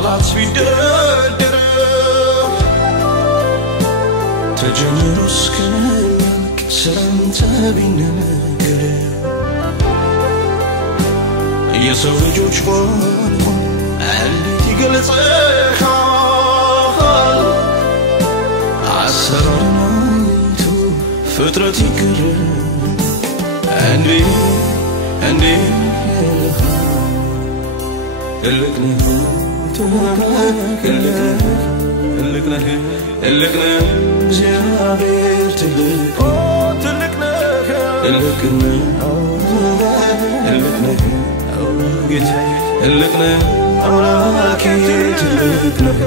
ቃላት ቢደረደር ተጀምሮ እስከሚያልቅ ስላንተ ቢነገር የሰው ልጆች ቋንቋ እንዴት ይገልጽሃል አሰራርህን አይቶ ፍጥረት ይገረም እንዴት ትልቅ ነህ እግዚአብሔር ትልቅ ነህ ጌታዬ ትልቅ ነህ አምላኬ ትልቅ ነህ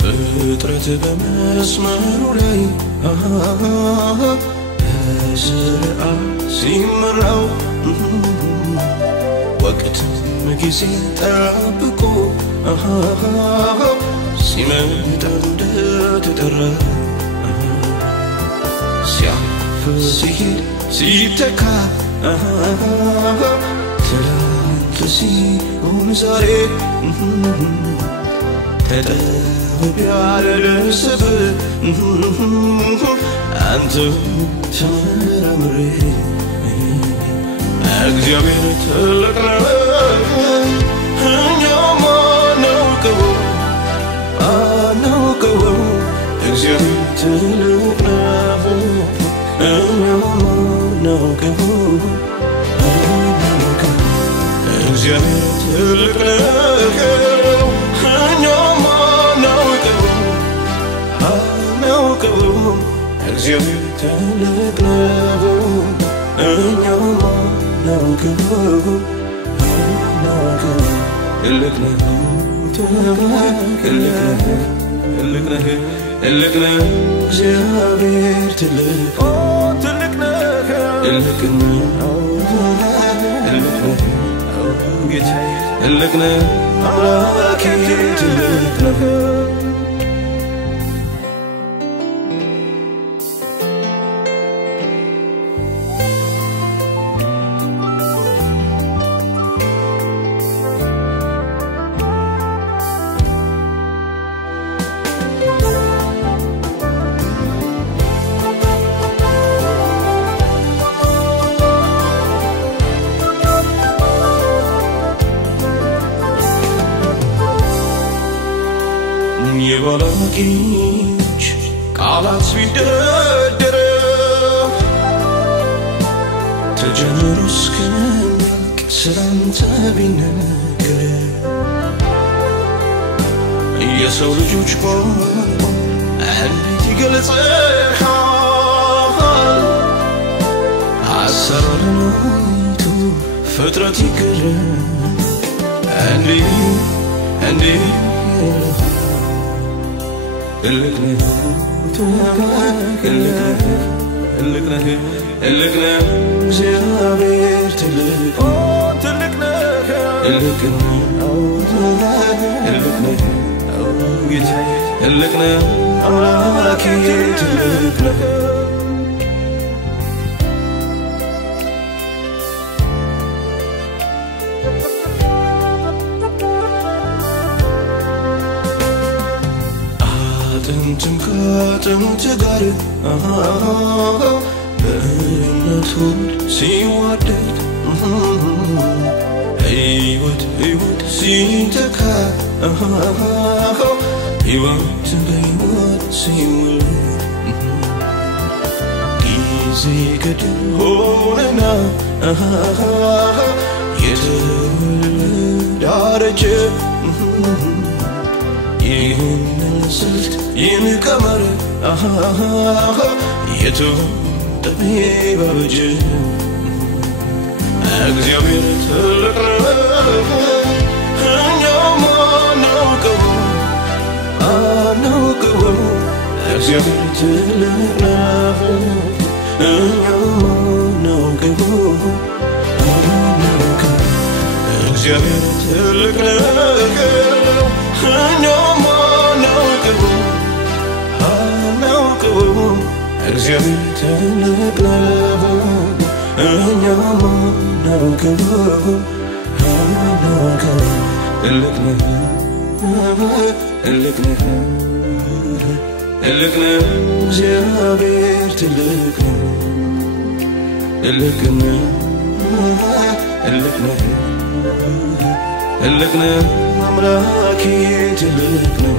ፍጥረት በመስመሩ ላይ በሥርዓት ሲመራው ወቅትም ጊዜ ጠብቆ ሲመጣ እንደተጠራ ሲያልፍ ሲሄድ ሲተካ ትላንት ሲሆን ዛሬ ተጠብብ ያለስብ አንተ ተመራምሬ እግዚአብሔር ትልቅ ነው እኛም አናውቀው እግዚአብሔር ትልቅ ነው እኛም አናውቀው እግዚአብሔር ትልቅ ነው እኛም አናውቀው እግዚአብሔር ትልቅ ነው እኛም አናውቀው ትልቅ ነው እግዚአብሔር ትልቅ ነው ጌታዬ ትልቅ ነው አምላኬ ትልቅ ነው የባላቂዎች ቃላት ቢደረደር ተጀምሮ እስከሚያልቅ ስላንተ ቢነገር የሰው ልጆች ቋንቋ እንዴት ይገልጽሃል አሰራርህን አይቶ ፍጥረት ይገረም እንዴት ትልቅ ነህ እግዚአብሔር ትልቅ ነው ጌታዬ ትልቅ ነው አምላኬ ትልቅ ነው አጥንትም ከአጥንት ጋር በእምነት ሲዋደድ ሕይወት ሲተካ ሕይወት በሕይወት ሲወለድ ጊዜ ገደብ ሆነና የተወለደ አረጀ ይህንን ስልት ይህን ቀመር የጠቢብ አበጀ እግዚአብሔር ትልቅ ነው እኛም አናውቀው እግዚአብሔር ትልቅ ነው እኛም አናውቀው እግዚአብሔር ትልቅ ነው እኛም አናውቀው እግዚአብሔር ትልቅ ነው እኛማ ናውቀው ትልቅ ነው ትልቅ ነው ትልቅ ነው እግዚአብሔር ትልቅ ነው ትልቅ ነው ትልቅ ነው ትልቅ ነው አምላኬ ትልቅ ነው